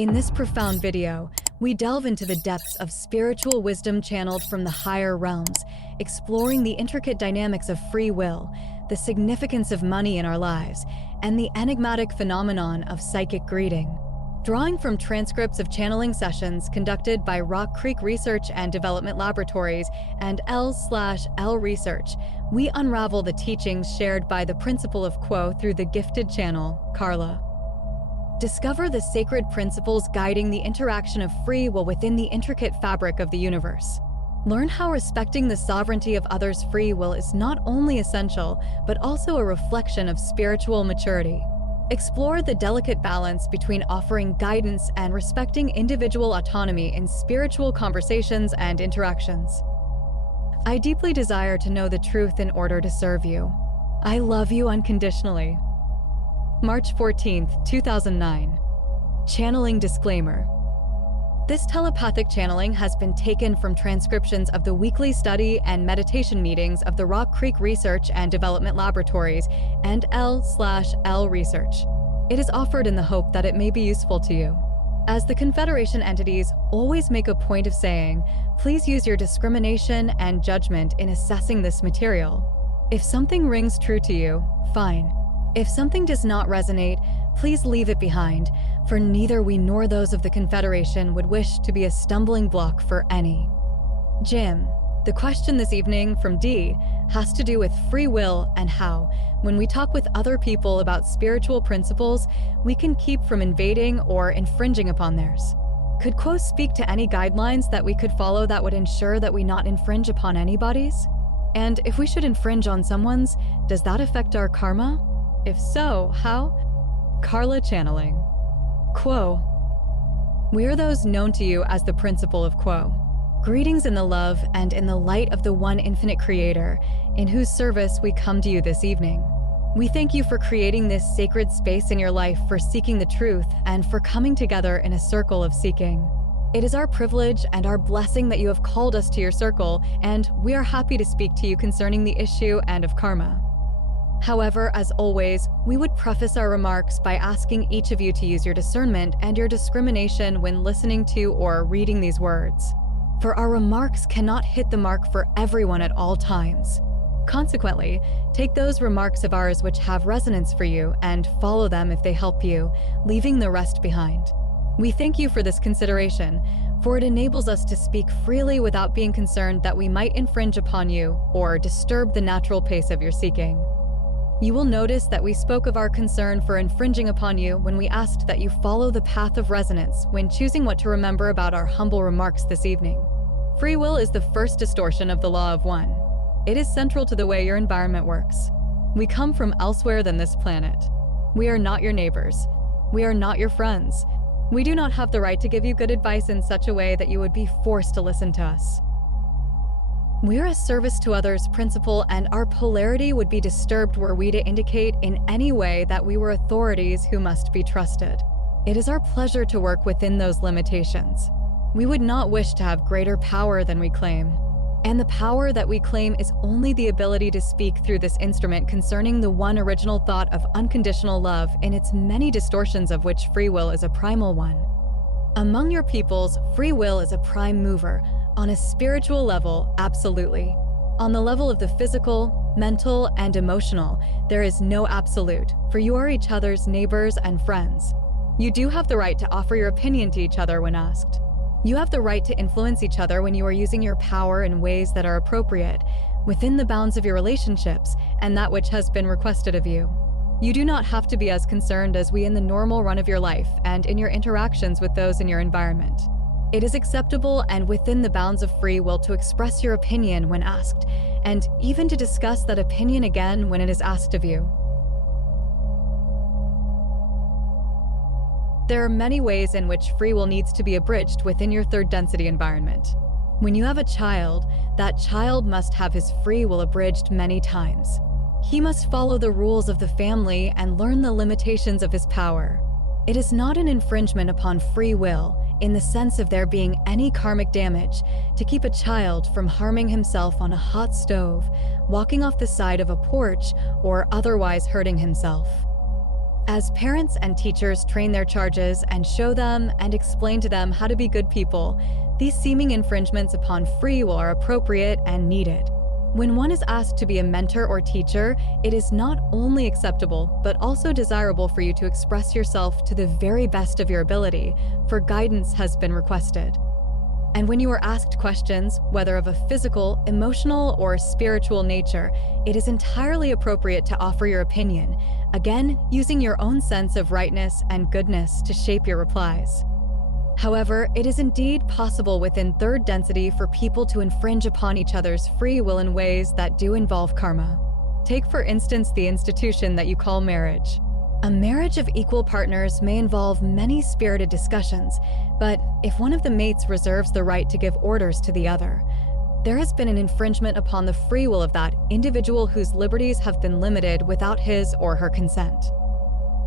In this profound video, we delve into the depths of spiritual wisdom channeled from the higher realms, exploring the intricate dynamics of free will, the significance of money in our lives, and the enigmatic phenomenon of psychic greeting. Drawing from transcripts of channeling sessions conducted by Rock Creek Research and Development Laboratories and L/L Research, we unravel the teachings shared by the principle of Quo through the gifted channel, Carla. Discover the sacred principles guiding the interaction of free will within the intricate fabric of the universe. Learn how respecting the sovereignty of others' free will is not only essential, but also a reflection of spiritual maturity. Explore the delicate balance between offering guidance and respecting individual autonomy in spiritual conversations and interactions. I deeply desire to know the truth in order to serve you. I love you unconditionally. March 14th, 2009. Channeling disclaimer. This telepathic channeling has been taken from transcriptions of the weekly study and meditation meetings of the Rock Creek Research and Development Laboratories and L/L Research. It is offered in the hope that it may be useful to you. As the Confederation entities always make a point of saying, please use your discrimination and judgment in assessing this material. If something rings true to you, fine. If something does not resonate, please leave it behind, for neither we nor those of the Confederation would wish to be a stumbling block for any. Jim, the question this evening from D has to do with free will and how, when we talk with other people about spiritual principles, we can keep from invading or infringing upon theirs. Could Quo speak to any guidelines that we could follow that would ensure that we not infringe upon anybody's? And if we should infringe on someone's, does that affect our karma? If so, how? Carla channeling. Quo. We are those known to you as the principle of Quo. Greetings in the love and in the light of the one infinite creator, in whose service we come to you this evening. We thank you for creating this sacred space in your life, for seeking the truth, and for coming together in a circle of seeking. It is our privilege and our blessing that you have called us to your circle, and we are happy to speak to you concerning the issue and of karma. However, as always, we would preface our remarks by asking each of you to use your discernment and your discrimination when listening to or reading these words. For our remarks cannot hit the mark for everyone at all times. Consequently, take those remarks of ours which have resonance for you and follow them if they help you, leaving the rest behind. We thank you for this consideration, for it enables us to speak freely without being concerned that we might infringe upon you or disturb the natural pace of your seeking. You will notice that we spoke of our concern for infringing upon you when we asked that you follow the path of resonance when choosing what to remember about our humble remarks this evening. Free will is the first distortion of the law of one. It is central to the way your environment works. We come from elsewhere than this planet. We are not your neighbors. We are not your friends. We do not have the right to give you good advice in such a way that you would be forced to listen to us. We are a service to others principle, and our polarity would be disturbed were we to indicate in any way that we were authorities who must be trusted. It is our pleasure to work within those limitations. We would not wish to have greater power than we claim. And the power that we claim is only the ability to speak through this instrument concerning the one original thought of unconditional love in its many distortions, of which free will is a primal one. Among your peoples, free will is a prime mover. On a spiritual level, absolutely. On the level of the physical, mental, and emotional, there is no absolute, for you are each other's neighbors and friends. You do have the right to offer your opinion to each other when asked. You have the right to influence each other when you are using your power in ways that are appropriate, within the bounds of your relationships and that which has been requested of you. You do not have to be as concerned as we in the normal run of your life and in your interactions with those in your environment. It is acceptable and within the bounds of free will to express your opinion when asked, and even to discuss that opinion again when it is asked of you. There are many ways in which free will needs to be abridged within your third density environment. When you have a child, that child must have his free will abridged many times. He must follow the rules of the family and learn the limitations of his power. It is not an infringement upon free will, in the sense of there being any karmic damage, to keep a child from harming himself on a hot stove, walking off the side of a porch, or otherwise hurting himself. As parents and teachers train their charges and show them and explain to them how to be good people, these seeming infringements upon free will are appropriate and needed. When one is asked to be a mentor or teacher, it is not only acceptable, but also desirable for you to express yourself to the very best of your ability, for guidance has been requested. And when you are asked questions, whether of a physical, emotional, or spiritual nature, it is entirely appropriate to offer your opinion, again, using your own sense of rightness and goodness to shape your replies. However, it is indeed possible within third density for people to infringe upon each other's free will in ways that do involve karma. Take, for instance, the institution that you call marriage. A marriage of equal partners may involve many spirited discussions, but if one of the mates reserves the right to give orders to the other, there has been an infringement upon the free will of that individual whose liberties have been limited without his or her consent.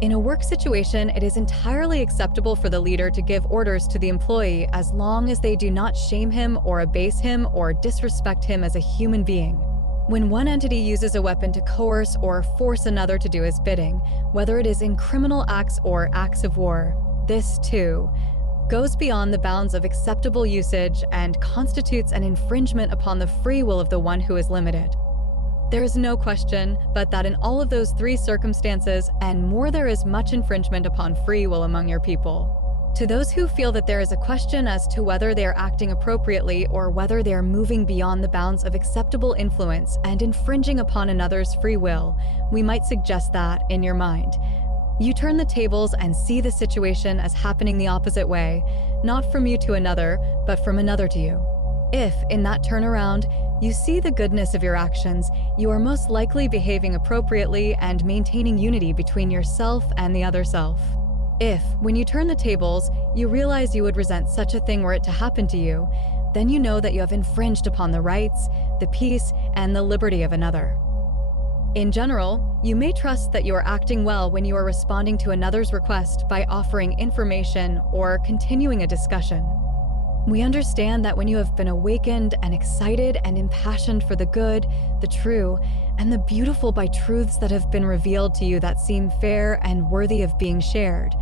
In a work situation, it is entirely acceptable for the leader to give orders to the employee as long as they do not shame him or abase him or disrespect him as a human being. When one entity uses a weapon to coerce or force another to do his bidding, whether it is in criminal acts or acts of war, this, too, goes beyond the bounds of acceptable usage and constitutes an infringement upon the free will of the one who is limited. There is no question but that in all of those three circumstances and more, there is much infringement upon free will among your people. To those who feel that there is a question as to whether they are acting appropriately or whether they are moving beyond the bounds of acceptable influence and infringing upon another's free will, we might suggest that, in your mind, you turn the tables and see the situation as happening the opposite way, not from you to another, but from another to you. If, in that turnaround, you see the goodness of your actions, you are most likely behaving appropriately and maintaining unity between yourself and the other self. If, when you turn the tables, you realize you would resent such a thing were it to happen to you, then you know that you have infringed upon the rights, the peace, and the liberty of another. In general, you may trust that you are acting well when you are responding to another's request by offering information or continuing a discussion. We understand that when you have been awakened and excited and impassioned for the good, the true, and the beautiful by truths that have been revealed to you that seem fair and worthy of being shared,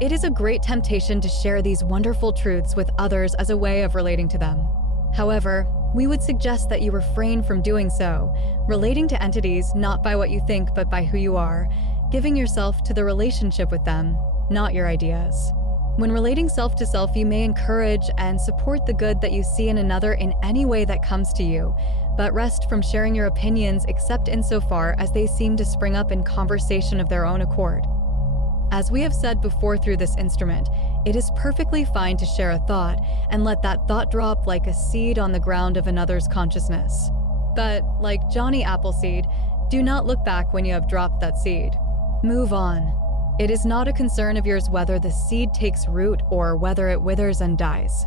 it is a great temptation to share these wonderful truths with others as a way of relating to them. However, we would suggest that you refrain from doing so, relating to entities not by what you think but by who you are, giving yourself to the relationship with them, not your ideas. When relating self to self, you may encourage and support the good that you see in another in any way that comes to you, but rest from sharing your opinions except insofar as they seem to spring up in conversation of their own accord. As we have said before through this instrument, it is perfectly fine to share a thought and let that thought drop like a seed on the ground of another's consciousness. But, like Johnny Appleseed, do not look back when you have dropped that seed. Move on. It is not a concern of yours whether the seed takes root or whether it withers and dies.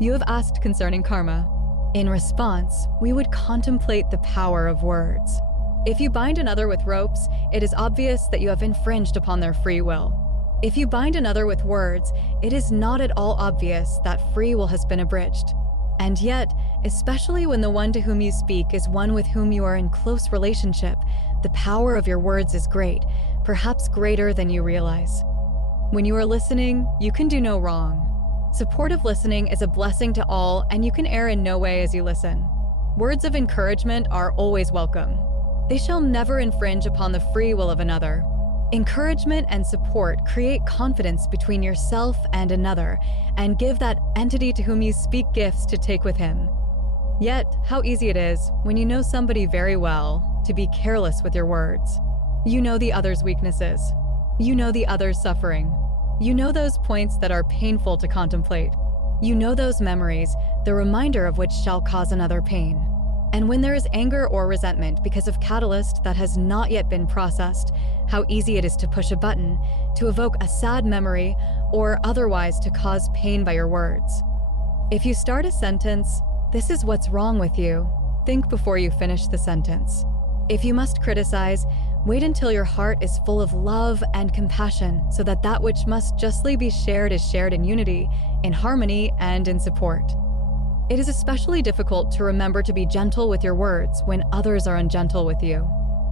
You have asked concerning karma. In response, we would contemplate the power of words. If you bind another with ropes, it is obvious that you have infringed upon their free will. If you bind another with words, it is not at all obvious that free will has been abridged. And yet, especially when the one to whom you speak is one with whom you are in close relationship, the power of your words is great, perhaps greater than you realize. When you are listening, you can do no wrong. Supportive listening is a blessing to all, and you can err in no way as you listen. Words of encouragement are always welcome. They shall never infringe upon the free will of another. Encouragement and support create confidence between yourself and another, and give that entity to whom you speak gifts to take with him. Yet, how easy it is, when you know somebody very well, to be careless with your words. You know the other's weaknesses. You know the other's suffering. You know those points that are painful to contemplate. You know those memories, the reminder of which shall cause another pain. And when there is anger or resentment because of catalyst that has not yet been processed, how easy it is to push a button, to evoke a sad memory, or otherwise to cause pain by your words. If you start a sentence, "This is what's wrong with you," think before you finish the sentence. If you must criticize, wait until your heart is full of love and compassion so that that which must justly be shared is shared in unity, in harmony, and in support. It is especially difficult to remember to be gentle with your words when others are ungentle with you.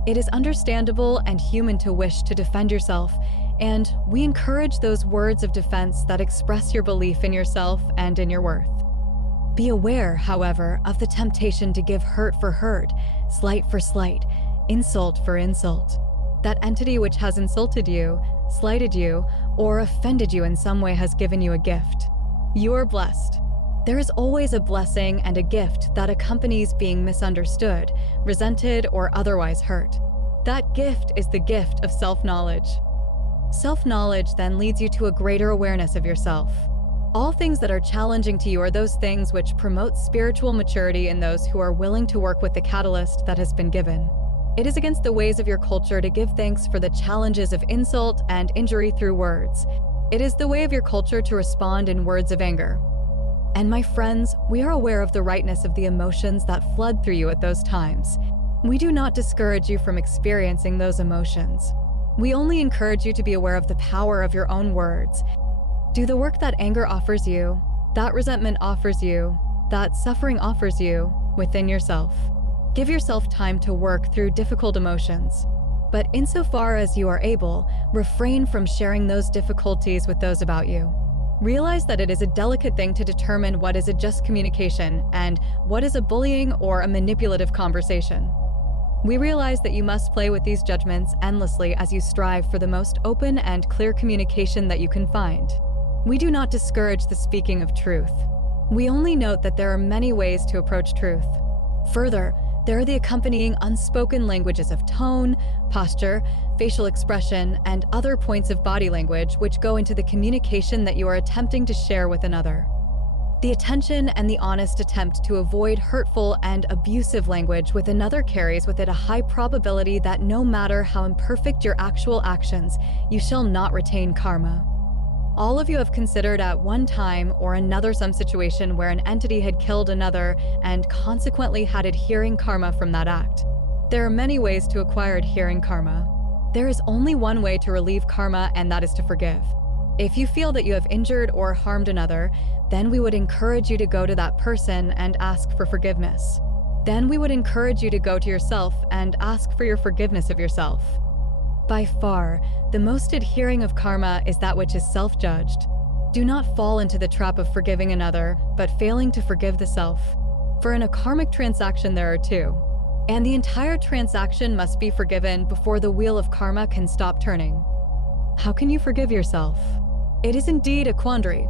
It is understandable and human to wish to defend yourself, and we encourage those words of defense that express your belief in yourself and in your worth. Be aware, however, of the temptation to give hurt for hurt, slight for slight, insult for insult. That entity which has insulted you, slighted you, or offended you in some way has given you a gift. You are blessed. There is always a blessing and a gift that accompanies being misunderstood, resented, or otherwise hurt. That gift is the gift of self-knowledge. Self-knowledge then leads you to a greater awareness of yourself. All things that are challenging to you are those things which promote spiritual maturity in those who are willing to work with the catalyst that has been given. It is against the ways of your culture to give thanks for the challenges of insult and injury through words. It is the way of your culture to respond in words of anger. And my friends, we are aware of the rightness of the emotions that flood through you at those times. We do not discourage you from experiencing those emotions. We only encourage you to be aware of the power of your own words. Do the work that anger offers you, that resentment offers you, that suffering offers you within yourself. Give yourself time to work through difficult emotions. But insofar as you are able, refrain from sharing those difficulties with those about you. Realize that it is a delicate thing to determine what is a just communication and what is a bullying or a manipulative conversation. We realize that you must play with these judgments endlessly as you strive for the most open and clear communication that you can find. We do not discourage the speaking of truth. We only note that there are many ways to approach truth. Further, there are the accompanying unspoken languages of tone, posture, facial expression, and other points of body language which go into the communication that you are attempting to share with another. The attention and the honest attempt to avoid hurtful and abusive language with another carries with it a high probability that no matter how imperfect your actual actions, you shall not retain karma. All of you have considered at one time or another some situation where an entity had killed another and consequently had adhering karma from that act. There are many ways to acquire adhering karma. There is only one way to relieve karma, and that is to forgive. If you feel that you have injured or harmed another, then we would encourage you to go to that person and ask for forgiveness. Then we would encourage you to go to yourself and ask for your forgiveness of yourself. By far, the most adhering of karma is that which is self-judged. Do not fall into the trap of forgiving another, but failing to forgive the self. For in a karmic transaction there are two, and the entire transaction must be forgiven before the wheel of karma can stop turning. How can you forgive yourself? It is indeed a quandary.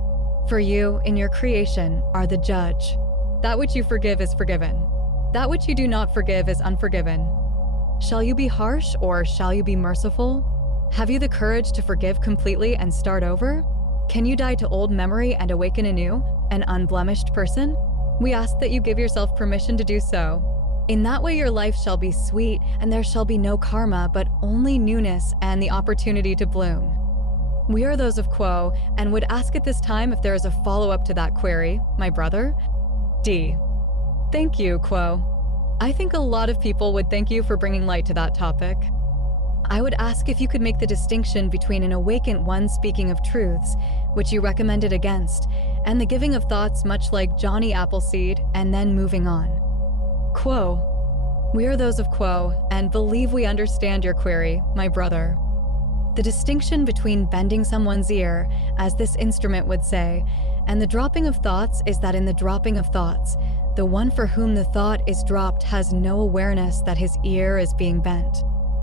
For you, in your creation, are the judge. That which you forgive is forgiven. That which you do not forgive is unforgiven. Shall you be harsh or shall you be merciful? Have you the courage to forgive completely and start over? Can you die to old memory and awaken anew, an unblemished person? We ask that you give yourself permission to do so. In that way your life shall be sweet and there shall be no karma, but only newness and the opportunity to bloom. We are those of Quo and would ask at this time if there is a follow-up to that query, my brother. D. Thank you, Quo. I think a lot of people would thank you for bringing light to that topic. I would ask if you could make the distinction between an awakened one speaking of truths, which you recommended against, and the giving of thoughts much like Johnny Appleseed, and then moving on. Quo. We are those of Quo, and believe we understand your query, my brother. The distinction between bending someone's ear, as this instrument would say, and the dropping of thoughts is that in the dropping of thoughts, the one for whom the thought is dropped has no awareness that his ear is being bent.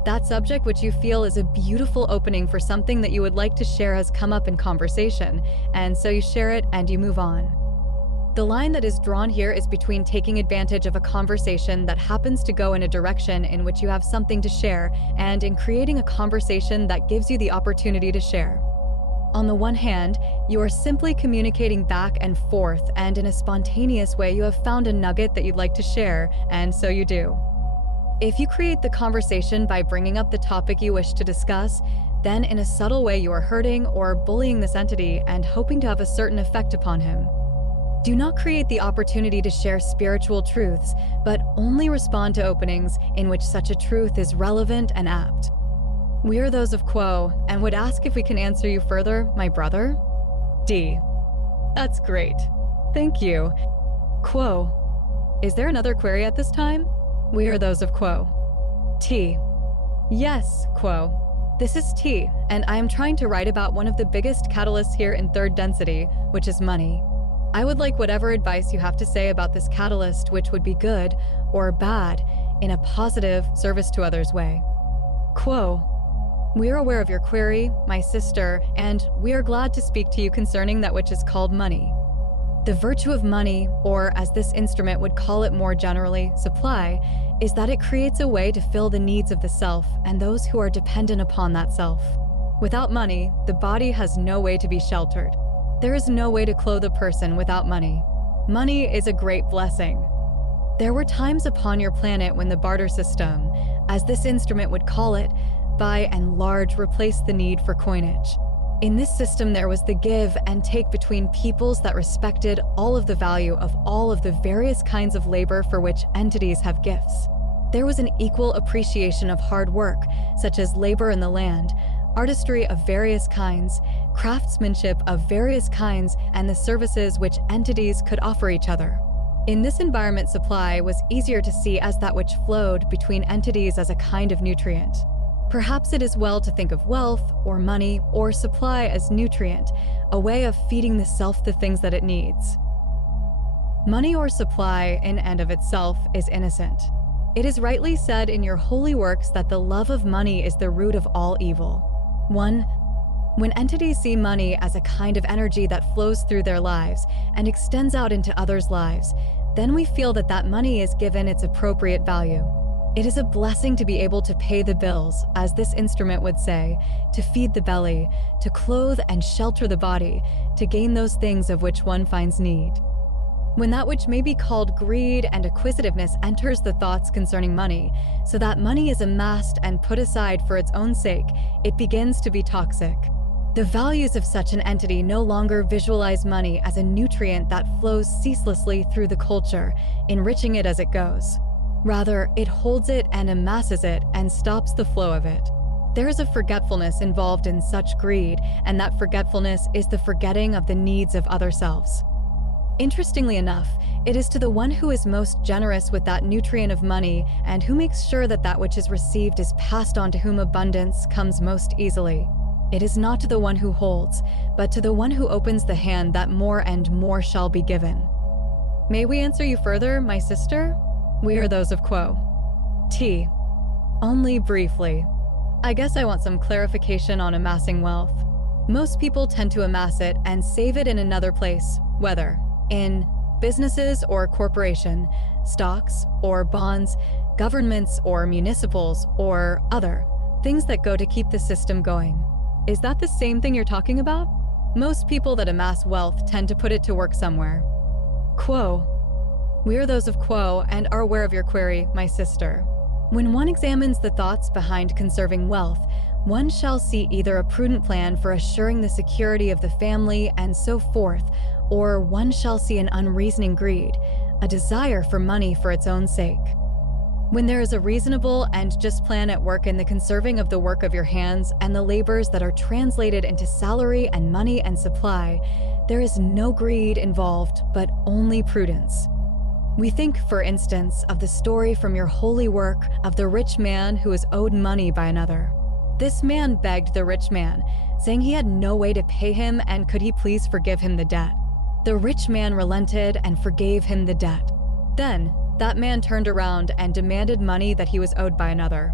That subject which you feel is a beautiful opening for something that you would like to share has come up in conversation, and so you share it and you move on. The line that is drawn here is between taking advantage of a conversation that happens to go in a direction in which you have something to share and in creating a conversation that gives you the opportunity to share. On the one hand, you are simply communicating back and forth, and in a spontaneous way you have found a nugget that you'd like to share, and so you do. If you create the conversation by bringing up the topic you wish to discuss, then in a subtle way you are hurting or bullying this entity and hoping to have a certain effect upon him. Do not create the opportunity to share spiritual truths, but only respond to openings in which such a truth is relevant and apt. We are those of Quo, and would ask if we can answer you further, my brother. D. That's great. Thank you. Quo. Is there another query at this time? We are those of Quo. T. Yes, quo. This is T, and I am trying to write about one of the biggest catalysts here in third density, which is money. I would like whatever advice you have to say about this catalyst, which would be good or bad in a positive, service to others way. Quo. We are aware of your query, my sister, and we are glad to speak to you concerning that which is called money. The virtue of money, or as this instrument would call it more generally, supply, is that it creates a way to fill the needs of the self and those who are dependent upon that self. Without money, the body has no way to be sheltered. There is no way to clothe a person without money. Money is a great blessing. There were times upon your planet when the barter system, as this instrument would call it, by and large replaced the need for coinage. In this system, there was the give and take between peoples that respected all of the value of all of the various kinds of labor for which entities have gifts. There was an equal appreciation of hard work, such as labor in the land, artistry of various kinds, craftsmanship of various kinds, and the services which entities could offer each other. In this environment, supply was easier to see as that which flowed between entities as a kind of nutrient. Perhaps it is well to think of wealth, or money, or supply as nutrient, a way of feeding the self the things that it needs. Money or supply in and of itself is innocent. It is rightly said in your holy works that the love of money is the root of all evil. 1. When entities see money as a kind of energy that flows through their lives and extends out into others' lives, then we feel that that money is given its appropriate value. It is a blessing to be able to pay the bills, as this instrument would say, to feed the belly, to clothe and shelter the body, to gain those things of which one finds need. When that which may be called greed and acquisitiveness enters the thoughts concerning money, so that money is amassed and put aside for its own sake, it begins to be toxic. The values of such an entity no longer visualize money as a nutrient that flows ceaselessly through the culture, enriching it as it goes. Rather, it holds it and amasses it and stops the flow of it. There is a forgetfulness involved in such greed, and that forgetfulness is the forgetting of the needs of other selves. Interestingly enough, it is to the one who is most generous with that nutrient of money and who makes sure that that which is received is passed on to whom abundance comes most easily. It is not to the one who holds, but to the one who opens the hand that more and more shall be given. May we answer you further, my sister? We are those of quo. T. Only briefly. I guess I want some clarification on amassing wealth. Most people tend to amass it and save it in another place, whether in businesses or corporation, stocks or bonds, governments or municipals, or other things that go to keep the system going. Is that the same thing you're talking about? Most people that amass wealth tend to put it to work somewhere. Quo. We are those of quo and are aware of your query, my sister. When one examines the thoughts behind conserving wealth, one shall see either a prudent plan for assuring the security of the family and so forth, or one shall see an unreasoning greed, a desire for money for its own sake. When there is a reasonable and just plan at work in the conserving of the work of your hands and the labors that are translated into salary and money and supply, there is no greed involved, but only prudence. We think, for instance, of the story from your holy work of the rich man who was owed money by another. This man begged the rich man, saying he had no way to pay him and could he please forgive him the debt. The rich man relented and forgave him the debt. Then, that man turned around and demanded money that he was owed by another.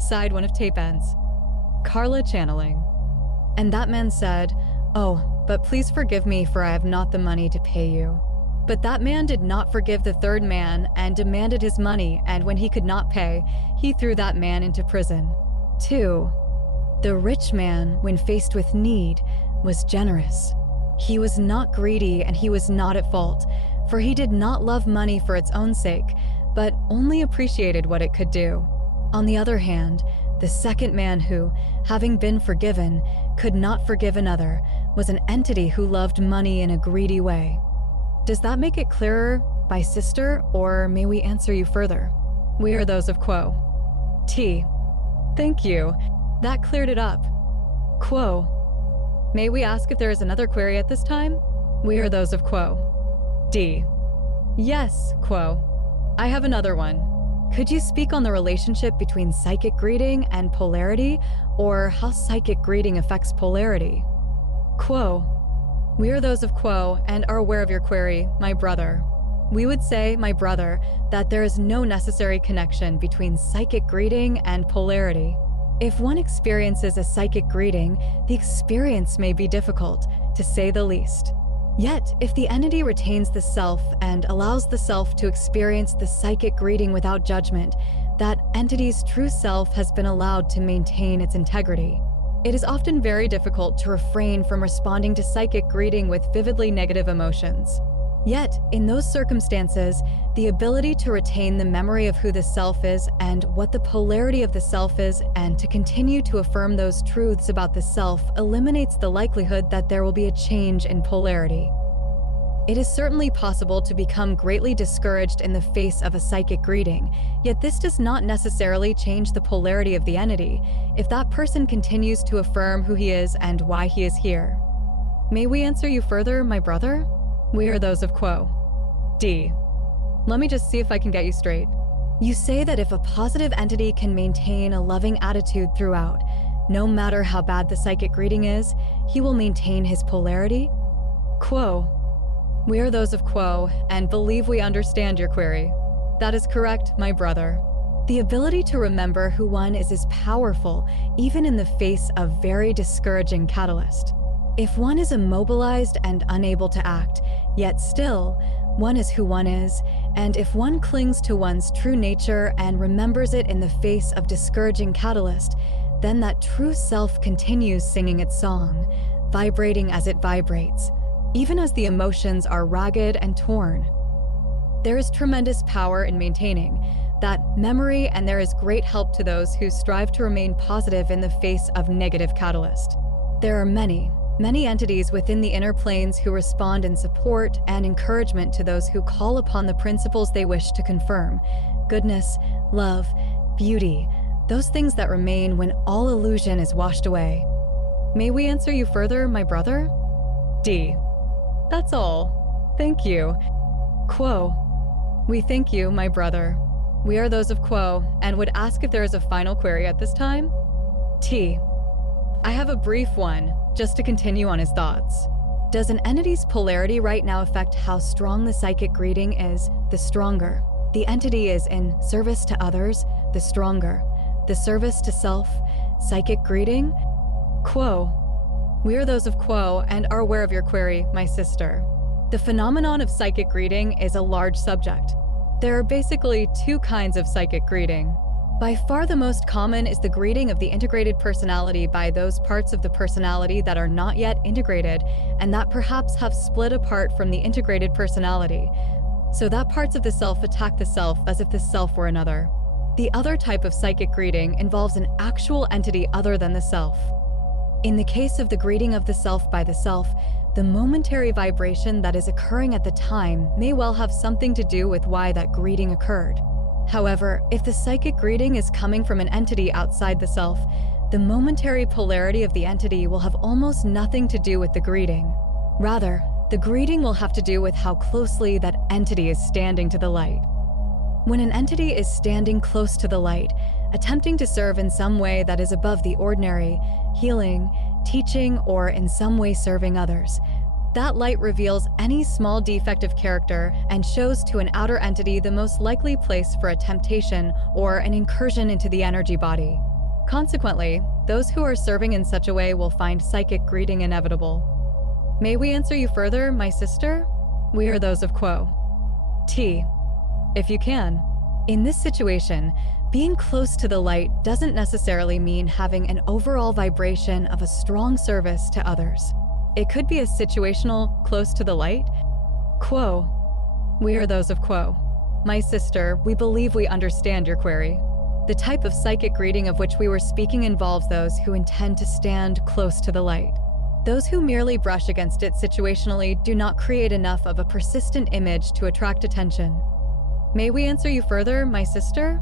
Side one of tape ends. Carla channeling. And that man said, "Oh, but please forgive me, for I have not the money to pay you." But that man did not forgive the third man and demanded his money, and when he could not pay, he threw that man into prison. 2. The rich man, when faced with need, was generous. He was not greedy and he was not at fault, for he did not love money for its own sake, but only appreciated what it could do. On the other hand, the second man who, having been forgiven, could not forgive another, was an entity who loved money in a greedy way. Does that make it clearer, my sister, or may we answer you further? We are those of quo. T. Thank you. That cleared it up. Quo. May we ask if there is another query at this time? We are those of quo. D. Yes, quo. I have another one. Could you speak on the relationship between psychic greeting and polarity, or how psychic greeting affects polarity? Quo. We are those of Quo and are aware of your query, my brother. We would say, my brother, that there is no necessary connection between psychic greeting and polarity. If one experiences a psychic greeting, the experience may be difficult, to say the least. Yet, if the entity retains the self and allows the self to experience the psychic greeting without judgment, that entity's true self has been allowed to maintain its integrity. It is often very difficult to refrain from responding to psychic greeting with vividly negative emotions. Yet, in those circumstances, the ability to retain the memory of who the self is and what the polarity of the self is, and to continue to affirm those truths about the self, eliminates the likelihood that there will be a change in polarity. It is certainly possible to become greatly discouraged in the face of a psychic greeting, yet this does not necessarily change the polarity of the entity if that person continues to affirm who he is and why he is here. May we answer you further, my brother? We are those of Quo. D. Let me just see if I can get you straight. You say that if a positive entity can maintain a loving attitude throughout, no matter how bad the psychic greeting is, he will maintain his polarity? Quo. We are those of Quo and believe we understand your query. That is correct, my brother. The ability to remember who one is powerful, even in the face of very discouraging catalyst. If one is immobilized and unable to act, yet still, one is who one is, and if one clings to one's true nature and remembers it in the face of discouraging catalyst, then that true self continues singing its song, vibrating as it vibrates, even as the emotions are ragged and torn. There is tremendous power in maintaining that memory, and there is great help to those who strive to remain positive in the face of negative catalyst. There are many entities within the inner planes who respond in support and encouragement to those who call upon the principles they wish to confirm: goodness, love, beauty, those things that remain when all illusion is washed away. May we answer you further, my brother? D. That's all. Thank you. Quo. We thank you, my brother. We are those of Quo and would ask if there is a final query at this time? T. I have a brief one, just to continue on his thoughts. Does an entity's polarity right now affect how strong the psychic greeting is? The stronger the entity is in service to others, the stronger the service to self, psychic greeting? Quo. We are those of Quo and are aware of your query, my sister. The phenomenon of psychic greeting is a large subject. There are basically two kinds of psychic greeting. By far the most common is the greeting of the integrated personality by those parts of the personality that are not yet integrated and that perhaps have split apart from the integrated personality, so that parts of the self attack the self as if the self were another. The other type of psychic greeting involves an actual entity other than the self. In the case of the greeting of the self by the self, the momentary vibration that is occurring at the time may well have something to do with why that greeting occurred. However, if the psychic greeting is coming from an entity outside the self, the momentary polarity of the entity will have almost nothing to do with the greeting. Rather, the greeting will have to do with how closely that entity is standing to the light. When an entity is standing close to the light, attempting to serve in some way that is above the ordinary, healing, teaching, or in some way serving others, that light reveals any small defect of character and shows to an outer entity the most likely place for a temptation or an incursion into the energy body. Consequently, those who are serving in such a way will find psychic greeting inevitable. May we answer you further, my sister? We are those of Quo. T. If you can. In this situation, being close to the light doesn't necessarily mean having an overall vibration of a strong service to others. It could be a situational close to the light. Quo. We are those of Quo. My sister, we believe we understand your query. The type of psychic greeting of which we were speaking involves those who intend to stand close to the light. Those who merely brush against it situationally do not create enough of a persistent image to attract attention. May we answer you further, my sister?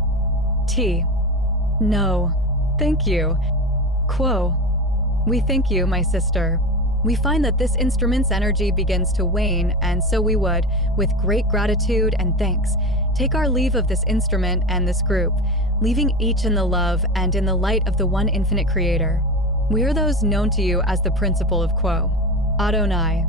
T. No. Thank you. Quo. We thank you, my sister. We find that this instrument's energy begins to wane, and so we would, with great gratitude and thanks, take our leave of this instrument and this group, leaving each in the love and in the light of the one infinite creator. We are those known to you as the principle of quo, autonomy.